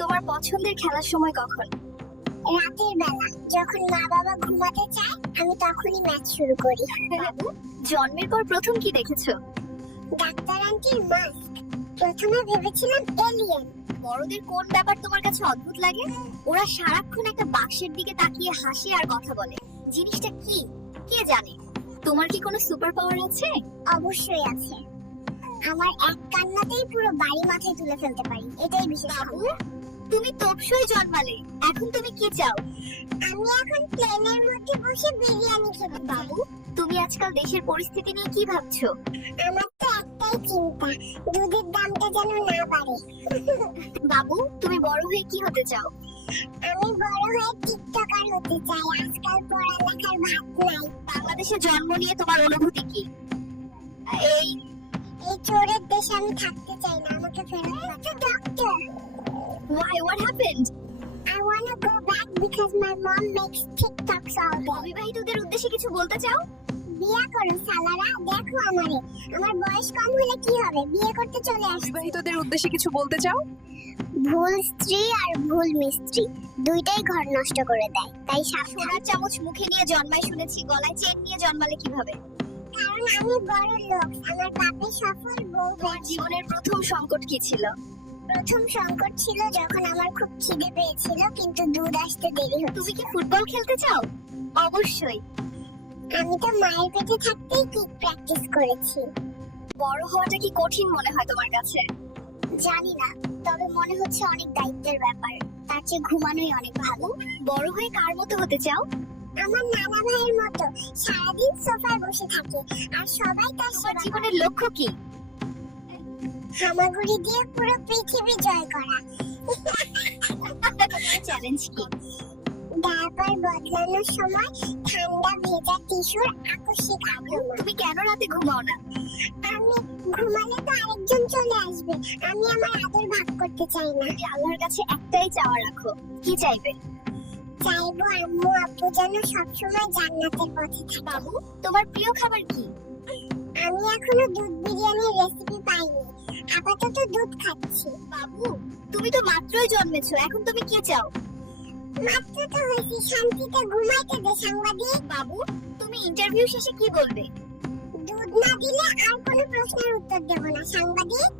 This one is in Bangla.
তোমার পছন্দের খেলার সময় কখন? রাতের বেলা যখন মা বাবা ঘুমাতে চায় আমি তখনই ম্যাচ শুরু করি। বাবু, জন্মের পর প্রথম কি দেখেছো? ডাক্তার আন্টির মাস্ক। প্রথমে ভেবেছিলাম এলিয়েন। বড়দের কোন ব্যাপার তোমার কাছে অদ্ভুত লাগে? ওরা সারাক্ষণ একটা বাক্সের দিকে তাকিয়ে হাসে আর কথা বলে। জিনিসটা কি কে জানে? তোমার কি কোনো সুপার পাওয়ার আছে? অবশ্যই আছে। আমার এক কান্নাতেই পুরো বাড়ি মাথায় তুলে ফেলতে পারি, এটাই বিশেষ বাবু, ক্ষমতা। তুমি তপসই জন্মালে, এখন তুমি কি চাও? আমি এখন প্লেনের মধ্যে বসে বিরিয়ানি খেতে চাই। বাবু, তুমি আজকাল দেশের পরিস্থিতি নিয়ে কি ভাবছো? আমার তো একটাই চিন্তা, দুধের দামটা যেন না বাড়ে। বাবু, তুমি বড় হয়ে কি হতে চাও? আমি বড় হয়ে টিকটকার হতে চাই। আজকাল পড়ালেখার ভাত নাই। বাংলাদেশে জন্ম নিয়ে তোমার অনুভূতি কি? এই এই চোরের দেশে আমি থাকতে চাই না, আমাকে ফেরত পাঠাও। Doctor, why what happened? I wanna go back because my mom makes TikToks all day. অবিবাহিতদের উদ্দেশ্যে কিছু বলতে চাও? বিয়ে করো সালারা, দেখো আমারে। আমার বয়স কম হলে কি হবে, বিয়ে করতে চলে আসছি। বিবাহিতদের উদ্দেশ্যে কিছু বলতে চাও? ভুল স্ত্রী আর ভুল মিস্ত্রি দুইটাই ঘর নষ্ট করে দেয়, তাই সাবধান। সোনার চামচ মুখে নিয়ে জন্মায় শুনেছি, গলায় চেন নিয়ে জন্মালে কিভাবে? কারণ আমি বড় লোক, আমার বাপের সফল বউ। তোমার জীবনের প্রথম সংকট কি ছিল? প্রথম সংকট ছিল যখন আমার খুব খিদে পেয়েছিল কিন্তু দুধ আসতে দেরি হতো। তুমি কি ফুটবল খেলতে চাও? অবশ্যই। আমি তো মায়ের পেটে থাকতেই কিক প্র্যাকটিস করেছি। বড় হওয়াটা কি কঠিন মনে হয় তোমার কাছে? জানি না, তবে মনে হচ্ছে অনেক দায়িত্বের ব্যাপার। তার চেয়ে ঘুমানোই অনেক ভালো। বড় হয়ে কার মতো হতে চাও? আমার নানা ভাইয়ের মতো সারাদিন সোফায় বসে থাকে আর সবাই তার তোমার সেবা করে। জীবনের লক্ষ্য কি? হামাগুড়ি দিয়ে পুরো পৃথিবী জয় করা। চ্যালেঞ্জ কি? ডায়াপার বদলানোর সময় ঠান্ডা ভেজা টিস্যুর আকস্মিক আক্রমণ। তুমি কেন রাতে ঘুমাও না? আমি ঘুমালে তো আরেকজন চলে আসবে, আমি আমার আদর ভাগ করতে চাই না। তুমি আল্লাহর কাছে একটাই চাওয়া রাখো, কি চাইবে? চাইবো আম্মু আব্বু যেন সবসময় জান্নাতের পথে থাকে। বাবু, তোমার প্রিয় খাবার কি? আমি এখনো দুধ বিরিয়ানির রেসিপি পাইনি, আপাতত দুধ খাচ্ছি। বাবু, তুমি তো মাত্রই জন্মেছো, এখন তুমি কি চাও? মাত্র তো হয়েছি, শান্তিতে ঘুমাইতে দে সাংবাদিক। বাবু, তুমি ইন্টারভিউ শেষে কি বলবে? দুধ না দিলে আর কোনো প্রশ্নের উত্তর দেব না সাংবাদিক।